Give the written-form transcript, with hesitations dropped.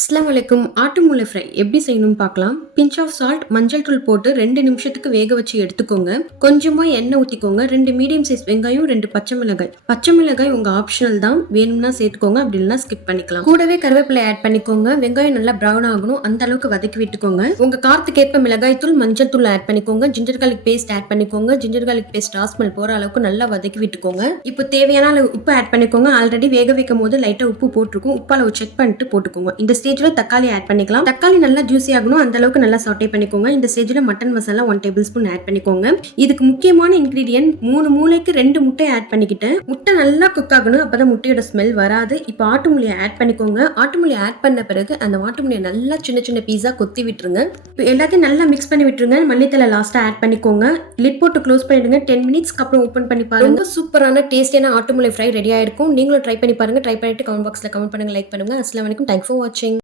அஸ்ஸலாமு அலைக்கும். ஆட்டு மூளை ஃப்ரை எப்படி செய்யணும்னு பார்க்கலாம். பிஞ்ச் ஆஃப் சால்ட், மஞ்சள் தூள் போட்டு 2 நிமிஷத்துக்கு வேக வச்சு எடுத்துக்கோங்க. கொஞ்சமா எண்ணெய் ஊத்திக்கோங்க. 2 மீடியம் சைஸ் வெங்காயம், 2 பச்சை மிளகாய். பச்சை மிளகாய் உங்க ஆப்ஷனல் தான், வேணும்னா சேர்த்துக்கோங்க, அப்படி இல்லைனா ஸ்கிப் பண்ணிக்கலாம். கூடவே கருவேப்பிலை ஆட் பண்ணிக்கோங்க. வெங்காயம் நல்லா ப்ரௌன் ஆகணும், அந்த அளவுக்கு வதக்கி விட்டுக்கோங்க. உங்க காரத்துக்கேற்ப மிளகாய் தூள், மஞ்சள் தூள் ஆட் பண்ணிக்கோங்க. ஜிஞ்சர் கார்லிக் பேஸ்ட் ஆட் பண்ணிக்கோங்க. ஜிஞ்சர் கார்லிக் பேஸ்ட் ஸ்மெல் போற அளவுக்கு நல்லா வதக்கி விட்டுக்கோங்க. இப்போ தேவையான அளவு உப்பு ஆட் பண்ணிக்கோங்க. ஆல்ரெடி வேக வைக்கும் போது லைட்டா உப்பு போட்டிருக்கும். உப்பு அளவு செக் பண்ணிட்டு போட்டுக்கோங்க. இந்த ஸ்டேஜ்ல தக்காளி ஆட் பண்ணிக்கலாம். தக்காளி நல்லா ஜூஸி ஆகணும், அந்த அளவுக்கு நல்லா சாட்டே பண்ணிக்கோங்க. இந்த ஸ்டேஜ்ல mutton masala 1 tablespoon add பண்ணிக்கோங்க. இதுக்கு முக்கியமான இன்கிரீடியன்ட் 3 மூளைக்கு 2 முட்டை ஆட் பண்ணிக்கிட்டேன். முட்டை நல்லா குக் ஆகணும், அப்பதான் முட்டையோட ஸ்மெல் வராது. இப்போ ஆட்டு மூளையை ஆட் பண்ணிக்கோங்க. ஆட்டு மூளையை ஆட் பண்ண பிறகு அந்த ஆட்டு மூளையை நல்லா சின்ன சின்ன பீஸா கொத்தி விட்டுருங்க. இப்போ எல்லாத்தையும் நல்லா மிக்ஸ் பண்ணி விட்டுருங்க. மல்லித்தலை லாஸ்டா ஆட் பண்ணிக்கோங்க. லிட் போட்டு க்ளோஸ் பண்ணிடுங்க. 10 மினிட்ஸ்க்கு அப்புறம் ஓபன் பண்ணி பாருங்க. ரொம்ப சூப்பரான டேஸ்டியான ஆட்டு மூளை ஃப்ரை ரெடி ஆயிருக்கும். நீங்களும் ட்ரை பண்ணி பாருங்க. ட்ரை பண்ணிட்டு கமெண்ட் பாக்ஸ்ல கமெண்ட் பண்ணுங்க, லைக் பண்ணுங்க. அஸ்ஸலாமு அலைக்கும். தேங்க்ஸ் ஃபார் வாட்சிங்.